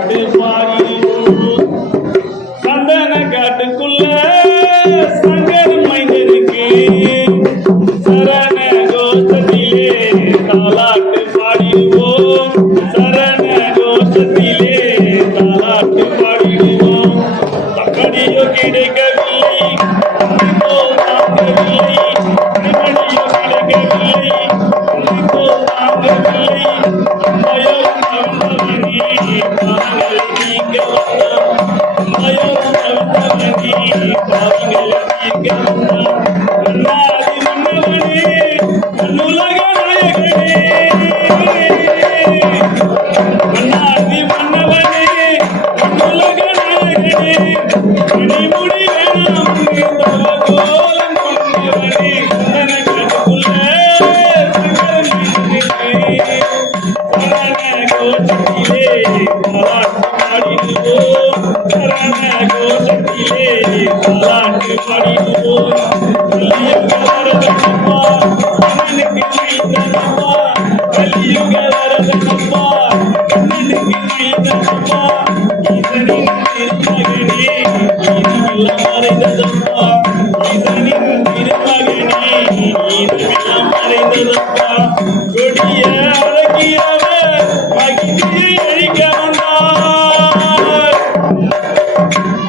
தாலாட்டு பாடிடுவோம். சந்தன காட்டுக்குள்ள சங்கர் மைந்தனுக்கு சரண கோஷத்திலே தாலாட்டு பாடிடுவோம். சரண கோஷத்திலே தாலாட்டு பாடிடுவோம். தக்கடியோ கிடைக்கவில்லை, உன்னைப்போ தாங்கவில்லை. தக்கடியோ கிடைக்கவில்லை, உன்னைப்போ தாங்கவில்லை. பயம் தந்தவனே பாவங்களை நீங்க வந்தான். பயம் தந்தவனே பாவங்களை நீங்க வந்தான். மன்னாதி மன்னவனே மண்ணுலக நாயகனே. மன்னாதி மன்னவனே மண்ணுலக நாயகனே. மணிமுடி வேணாம் தவ கோலம் கொண்டவனே. சந்தன காட்டுக்குள்ள சங்கரன் மைந்தனுக்கு சரண கோஷத்திலே தாலாட்டு பாடிடுவோம். சரண கோஷத்திலே தாலாட்டு பாடிடுவோம். கலியுக வரதனப்பா கண்ணனுக்கு மைந்தனப்பா. கலியுக வரதனப்பா கண்ணனுக்கு மைந்தனப்பா. ஈசனின் திருமகனே ஈனமெல்லாம் மறைந்ததப்பா. ஈசனின் திருமகனே ஈனமெல்லாம் மறைந்ததப்பா. கொடிய அழகியவர் மகிழ்ச்சியை அழிக்க வந்தார்.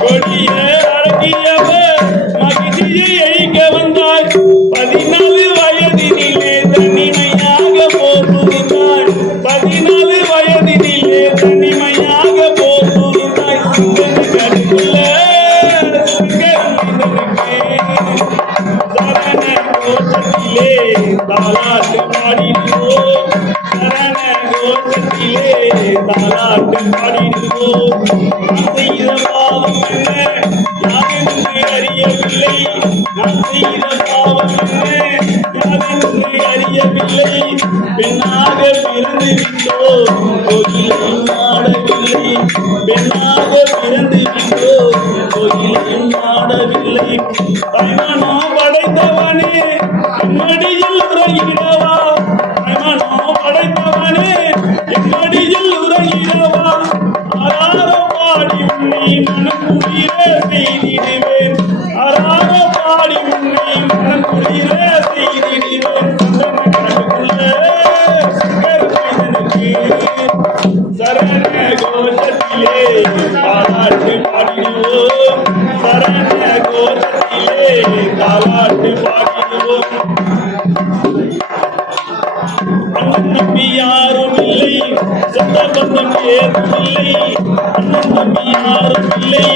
கொடிய அழகியவர் மகிழ்ச்சியை அழிக்க வந்தார். 14 வயதினிலே தனிமையாக போகுந்தார். 14 வயதினிலே தனிமையாக போகுந்தார். சந்தன காட்டுக்குள்ள சங்கர் மைந்தனுக்கு சரண கோஷத்திலே தாலாட்டு பாடிடுவோம். சரண கோஷத்திலே தாலாட்டு பாடிடுவோம். நான் செய்த பாவம் என்ன யாரென்று அறியவில்லை. நான் செய்த பாவம் என்ன யாரென்று அறியவில்லை. பெண்ணாக பிறந்து விட்டோம் கோயிலையும் ஆடவில்லை. பெண்ணாக பிறந்து விட்டோம் கோயிலையும் ஆடவில்லை. தாய்மனோ படைத்தவனே எம்மடியில் உறங்கிடவா. தாய்மனோ படைத்தவனே எம்மடியில் உறங்கிடவா. ஆரார பாடி உன்னை மனக்குளிர செய்திடுவேன். ஆரார பாடி உன்னை மனக்குளிர செய்திடுவேன். சந்தன காட்டுக்குள்ள சங்கர் மைந்தனுக்கு சரண கோஷத்திலே தாலாட்டு பாடிடுவோம். சரண கோஷத்திலே தாலாட்டு பாடிடுவோம். அண்ணன் தம்பி யாரும் இல்லை, சொந்த பந்தம் ஏதும் இல்லை. அண்ணன் தம்பி யாரும் இல்லை,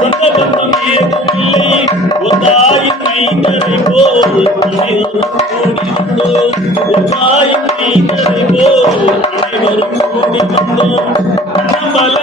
சொந்த பந்தம் ஏதும் இல்லை. ஒரு தாயின் மைந்தரை போல் அனைவரும் கூடி வந்தோம். ஒரு தாயின் மைந்தரை போல் அனைவரும் கூடி வந்தோம். அண்ணன் பல